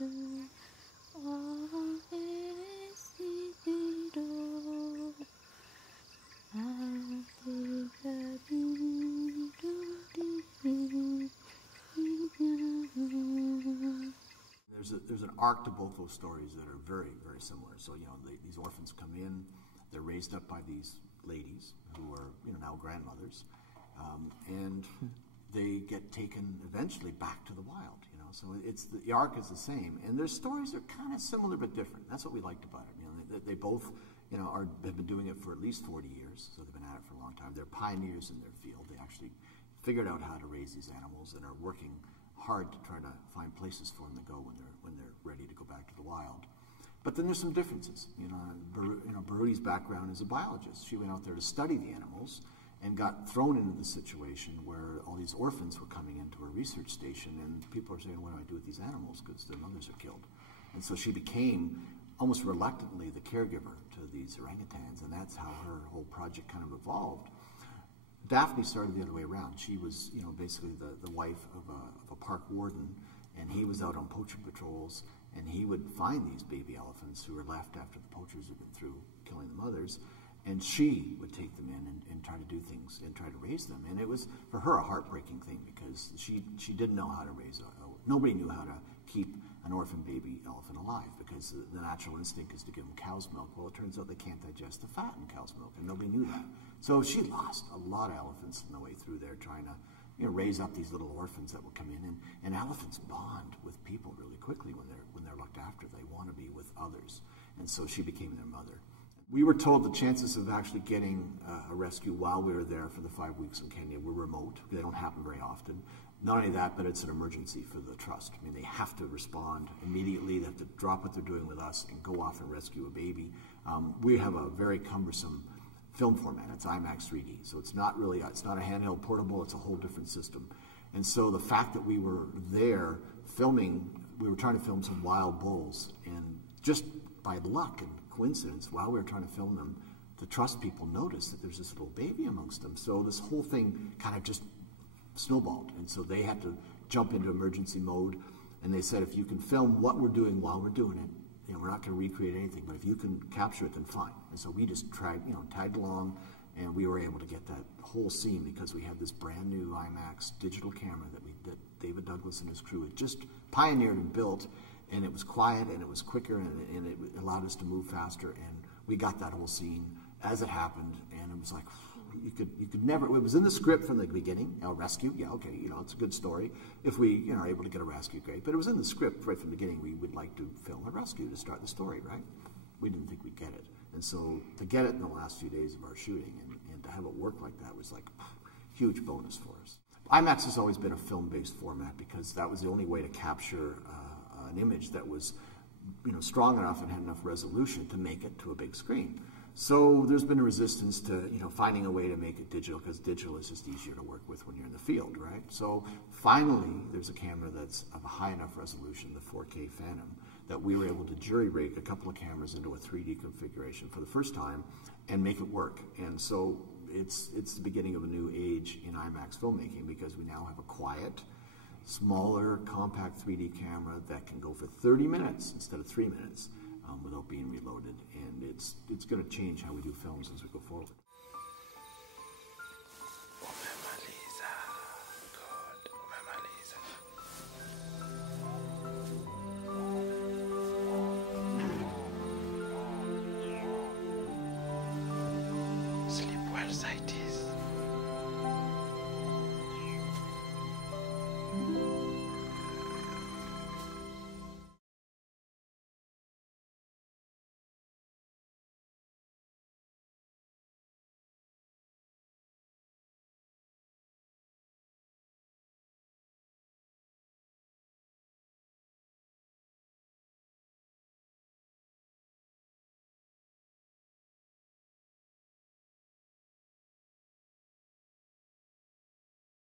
There's an arc to both those stories that are very, very similar. So, these orphans come in, they're raised up by these ladies who are, now grandmothers, and they get taken eventually back to the wild, So the arc is the same, and their stories are kind of similar but different. That's what we liked about it. They both, have been doing it for at least 40 years, so they've been at it for a long time. They're pioneers in their field. They actually figured out how to raise these animals and are working hard to try to find places for them to go when they're ready to go back to the wild. But then there's some differences. Baruti's background is a biologist. She went out there to study the animals and got thrown into the situation where all these orphans were coming into her research station, and people are saying, what do I do with these animals because their mothers are killed? And so she became, almost reluctantly, the caregiver to these orangutans, and that's how her whole project kind of evolved. Daphne started the other way around. She was, basically the wife of a park warden, and he was out on poaching patrols, and he would find these baby elephants who were left after the poachers had been through killing the mothers, and she would take them in and try to do things and try to raise them. And it was, for her, a heartbreaking thing because she didn't know how to raise nobody knew how to keep an orphan baby elephant alive because the natural instinct is to give them cow's milk. Well, it turns out they can't digest the fat in cow's milk, and nobody knew that. So she lost a lot of elephants on the way through there trying to raise up these little orphans that would come in. And elephants bond with people really quickly when they're looked after. They want to be with others. And so she became their mother. We were told the chances of actually getting a rescue while we were there for the 5 weeks in Kenya were remote. They don't happen very often. Not only that, but it's an emergency for the trust. I mean, they have to respond immediately. They have to drop what they're doing with us and go off and rescue a baby. We have a very cumbersome film format. It's IMAX 3D. So it's not a handheld portable. It's a whole different system. And so the fact that we were there filming, we were trying to film some wild bulls, and just by luck and coincidence, while we were trying to film them, the trust people noticed that there's this little baby amongst them. So this whole thing kind of just snowballed, and so they had to jump into emergency mode, and they said, if you can film what we're doing while we're doing it, we're not going to recreate anything, but if you can capture it, then fine. And so we just tagged along, and we were able to get that whole scene because we had this brand new IMAX digital camera that David Douglas and his crew had just pioneered and built, and it was quiet and it was quicker and it allowed us to move faster, and we got that whole scene as it happened, and it was like, you could never, it was in the script from the beginning, rescue, yeah, okay, it's a good story. If we are able to get a rescue, great. But it was in the script right from the beginning, we would like to film a rescue to start the story, right? We didn't think we'd get it. And so to get it in the last few days of our shooting and to have it work like that was like a huge bonus for us. IMAX has always been a film-based format because that was the only way to capture an image that was strong enough and had enough resolution to make it to a big screen. So there's been a resistance to finding a way to make it digital because digital is just easier to work with when you're in the field, right? So finally, there's a camera that's of a high enough resolution, the 4K Phantom, that we were able to jury-rig a couple of cameras into a 3D configuration for the first time and make it work. And so it's the beginning of a new age in IMAX filmmaking because we now have a quiet, smaller, compact 3D camera that can go for 30 minutes instead of 3 minutes without being reloaded. And it's going to change how we do films as we go forward.